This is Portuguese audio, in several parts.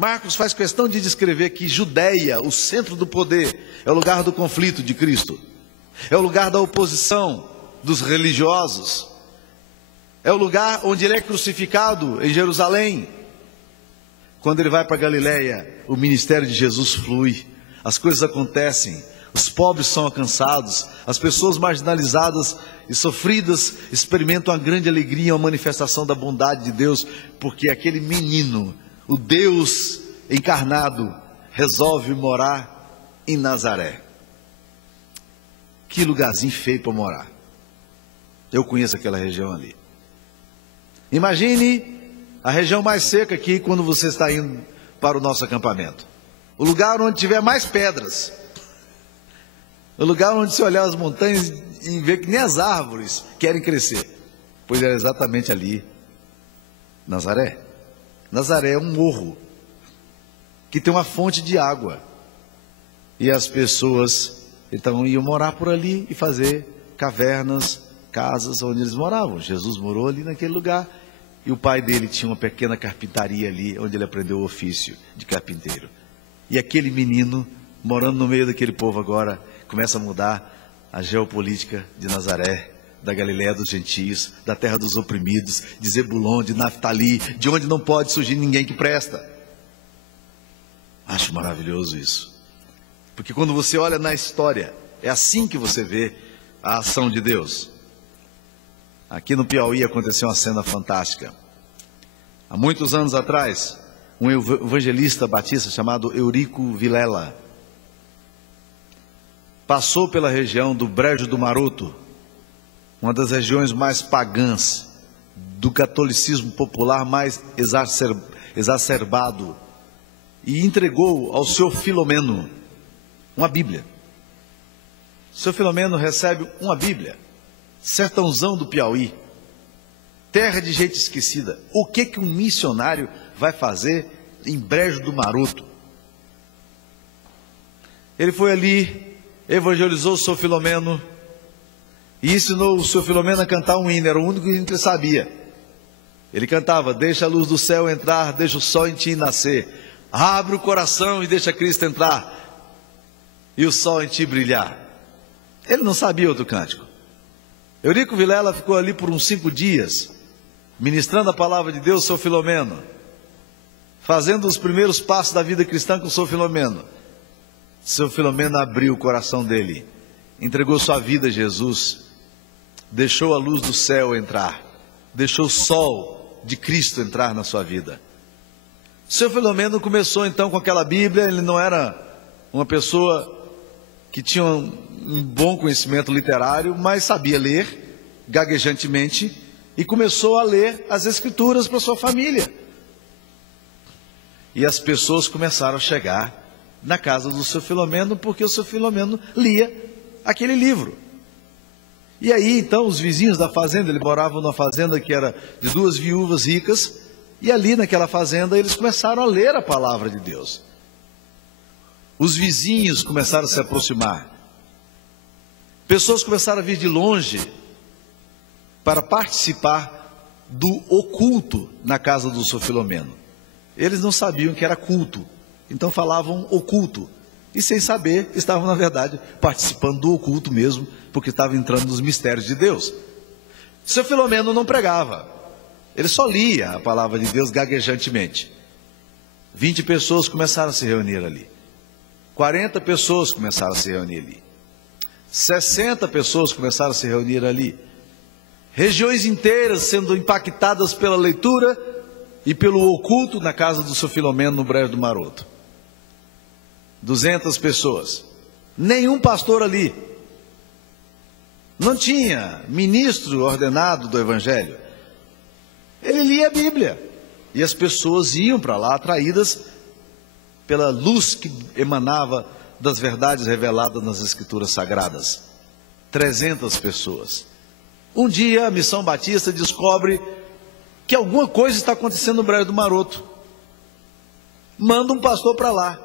Marcos faz questão de descrever que Judeia, o centro do poder, é o lugar do conflito de Cristo, é o lugar da oposição dos religiosos, é o lugar onde ele é crucificado em Jerusalém. Quando ele vai para Galileia, o ministério de Jesus flui, as coisas acontecem, os pobres são alcançados, as pessoas marginalizadas e sofridas experimentam uma grande alegria, uma manifestação da bondade de Deus, porque aquele menino, o Deus encarnado, resolve morar em Nazaré. Que lugarzinho feio para morar. Eu conheço aquela região ali. Imagine a região mais seca aqui quando você está indo para o nosso acampamento. O lugar onde tiver mais pedras. O lugar onde você olhar as montanhas e ver que nem as árvores querem crescer. Pois é exatamente ali, Nazaré. Nazaré é um morro que tem uma fonte de água. E as pessoas então iam morar por ali e fazer cavernas, casas onde eles moravam. Jesus morou ali naquele lugar. E o pai dele tinha uma pequena carpintaria ali, onde ele aprendeu o ofício de carpinteiro. E aquele menino, morando no meio daquele povo agora, começa a mudar a geopolítica de Nazaré, da Galiléia dos gentios, da terra dos oprimidos, de Zebulon, de Naftali, de onde não pode surgir ninguém que presta. Acho maravilhoso isso. Porque quando você olha na história, é assim que você vê a ação de Deus. Aqui no Piauí aconteceu uma cena fantástica. Há muitos anos atrás, um evangelista batista chamado Eurico Vilela passou pela região do Brejo do Maroto, uma das regiões mais pagãs, do catolicismo popular mais exacerbado, e entregou ao seu Filomeno uma Bíblia. O seu Filomeno recebe uma Bíblia. Sertãozão do Piauí, terra de gente esquecida. O que um missionário vai fazer em Brejo do Maroto? Ele foi ali, evangelizou o seu Filomeno e ensinou o seu Filomeno a cantar um hino. Era o único hino que ele sabia. Ele cantava: deixa a luz do céu entrar, deixa o sol em ti nascer, abre o coração e deixa Cristo entrar e o sol em ti brilhar. Ele não sabia outro cântico. Eurico Vilela ficou ali por uns 5 dias, ministrando a palavra de Deus ao seu Filomeno, fazendo os primeiros passos da vida cristã com o seu Filomeno. Seu Filomeno abriu o coração dele, entregou sua vida a Jesus, deixou a luz do céu entrar, deixou o sol de Cristo entrar na sua vida. Seu Filomeno começou então com aquela Bíblia. Ele não era uma pessoa que tinha um bom conhecimento literário, mas sabia ler gaguejantemente e começou a ler as Escrituras para sua família. E as pessoas começaram a chegar na casa do seu Filomeno, porque o seu Filomeno lia aquele livro. E aí então os vizinhos da fazenda, ele morava numa fazenda que era de 2 viúvas ricas, e ali naquela fazenda eles começaram a ler a palavra de Deus. Os vizinhos começaram a se aproximar. Pessoas começaram a vir de longe para participar do oculto na casa do seu Filomeno. Eles não sabiam que era culto, então falavam oculto. E sem saber, estavam na verdade participando do oculto mesmo, porque estavam entrando nos mistérios de Deus. Seu Filomeno não pregava, ele só lia a palavra de Deus gaguejantemente. 20 pessoas começaram a se reunir ali. 40 pessoas começaram a se reunir ali. 60 pessoas começaram a se reunir ali. Regiões inteiras sendo impactadas pela leitura e pelo oculto na casa do seu Filomeno no Brejo do Maroto. 200 pessoas. Nenhum pastor ali. Não tinha ministro ordenado do Evangelho. Ele lia a Bíblia. E as pessoas iam para lá atraídas pela luz que emanava das verdades reveladas nas Escrituras Sagradas. 300 pessoas. Um dia a Missão Batista descobre que alguma coisa está acontecendo no Brejo do Maroto. Manda um pastor para lá.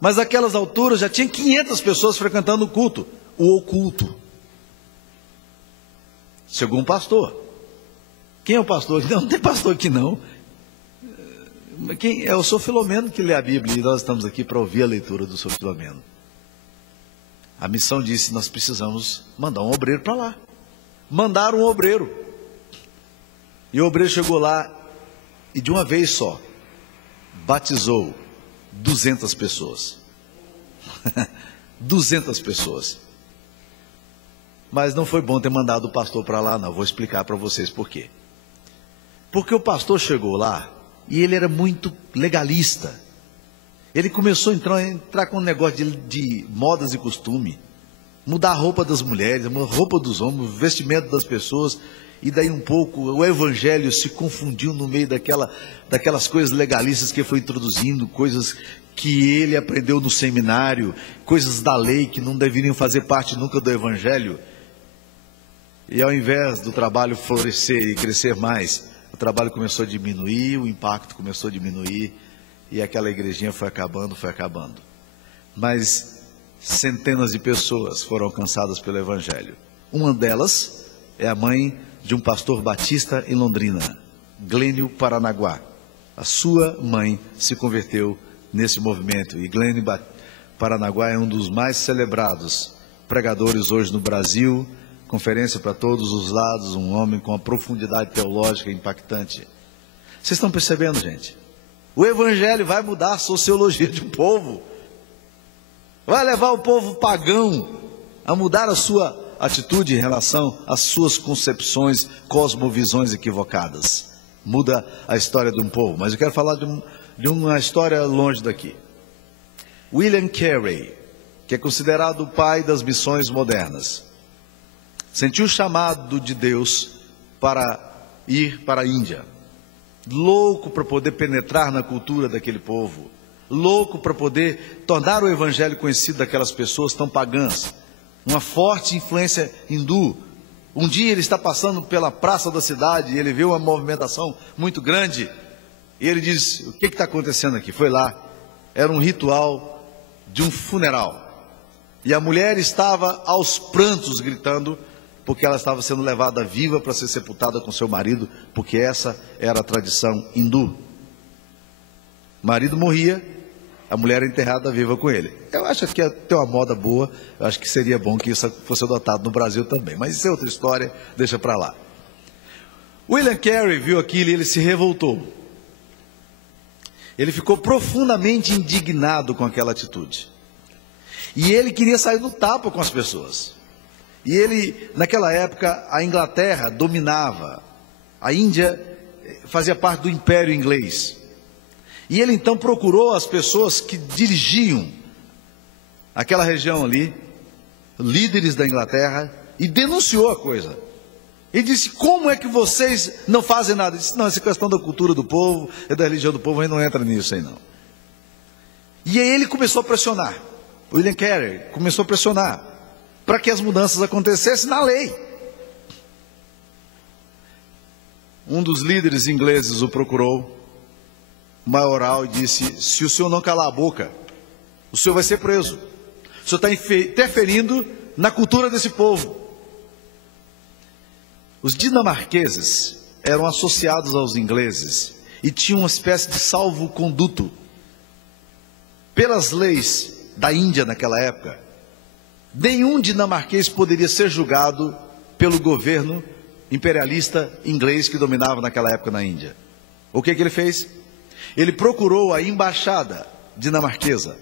Mas naquelas alturas já tinha 500 pessoas frequentando o culto, o oculto. Chegou um pastor. Quem é o pastor? Não tem pastor aqui não. É o Sr. Filomeno que lê a Bíblia, e nós estamos aqui para ouvir a leitura do Sr. Filomeno. A missão disse: nós precisamos mandar um obreiro para lá. Mandaram um obreiro. E o obreiro chegou lá e de uma vez só batizou 200 pessoas. 200 pessoas. Mas não foi bom ter mandado o pastor para lá, não. Vou explicar para vocês por quê. Porque o pastor chegou lá e ele era muito legalista. Ele começou a entrar com um negócio de modas e costume, mudar a roupa das mulheres, a roupa dos homens, o vestimento das pessoas, e daí um pouco o evangelho se confundiu no meio daquelas coisas legalistas que ele foi introduzindo, coisas que ele aprendeu no seminário, coisas da lei que não deveriam fazer parte nunca do evangelho. E ao invés do trabalho florescer e crescer mais, o trabalho começou a diminuir, o impacto começou a diminuir, e aquela igrejinha foi acabando. Mas centenas de pessoas foram alcançadas pelo evangelho. Uma delas é a mãe de um pastor batista em Londrina, Glênio Paranaguá. A sua mãe se converteu nesse movimento, e Glênio Paranaguá é um dos mais celebrados pregadores hoje no Brasil. Conferência para todos os lados, um homem com uma profundidade teológica impactante. Vocês estão percebendo, gente? O evangelho vai mudar a sociologia de um povo, vai levar o povo pagão a mudar a sua atitude em relação às suas concepções, cosmovisões equivocadas. Muda a história de um povo. Mas eu quero falar de uma história longe daqui. William Carey, que é considerado o pai das missões modernas, sentiu o chamado de Deus para ir para a Índia, louco para poder penetrar na cultura daquele povo, louco para poder tornar o evangelho conhecido daquelas pessoas tão pagãs, uma forte influência hindu. Um dia ele está passando pela praça da cidade e ele vê uma movimentação muito grande, e ele diz: o que está acontecendo aqui? Foi lá, era um ritual de um funeral, e a mulher estava aos prantos gritando, porque ela estava sendo levada viva para ser sepultada com seu marido, porque essa era a tradição hindu. O marido morria, a mulher era enterrada viva com ele. Eu acho que tem uma moda boa, eu acho que seria bom que isso fosse adotado no Brasil também, mas isso é outra história, deixa para lá. William Carey viu aquilo e ele se revoltou. Ele ficou profundamente indignado com aquela atitude. E ele queria sair no tapa com as pessoas. E ele, naquela época, a Inglaterra dominava, a Índia fazia parte do Império Inglês. E ele então procurou as pessoas que dirigiam aquela região ali, líderes da Inglaterra, e denunciou a coisa. Ele disse: como é que vocês não fazem nada? Ele disse: não, essa questão da cultura do povo, é da religião do povo, a gente não entra nisso aí não. E aí ele começou a pressionar, William Carey começou a pressionar, para que as mudanças acontecessem na lei. Um dos líderes ingleses o procurou, maioral, e disse: se o senhor não calar a boca, o senhor vai ser preso. O senhor está interferindo na cultura desse povo. Os dinamarqueses eram associados aos ingleses e tinham uma espécie de salvo-conduto. Pelas leis da Índia naquela época, nenhum dinamarquês poderia ser julgado pelo governo imperialista inglês que dominava naquela época na Índia. O que ele fez? Ele procurou a embaixada dinamarquesa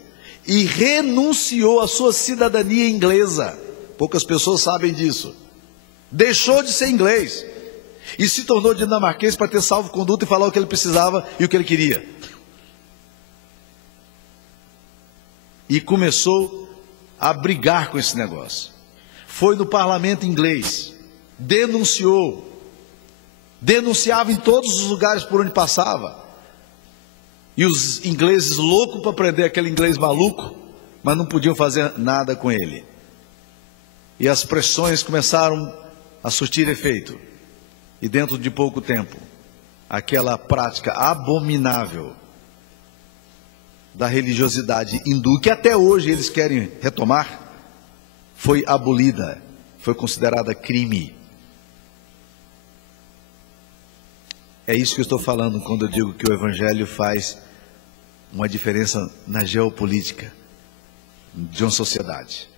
e renunciou à sua cidadania inglesa. Poucas pessoas sabem disso. Deixou de ser inglês e se tornou dinamarquês para ter salvo-conduto e falar o que ele precisava e o que ele queria. E começou a brigar com esse negócio. Foi no parlamento inglês, denunciava em todos os lugares por onde passava. E os ingleses loucos para aprender aquele inglês maluco, mas não podiam fazer nada com ele. E as pressões começaram a surtir efeito. E dentro de pouco tempo, aquela prática abominável da religiosidade hindu, que até hoje eles querem retomar, foi abolida, foi considerada crime. É isso que eu estou falando quando eu digo que o Evangelho faz uma diferença na geopolítica de uma sociedade.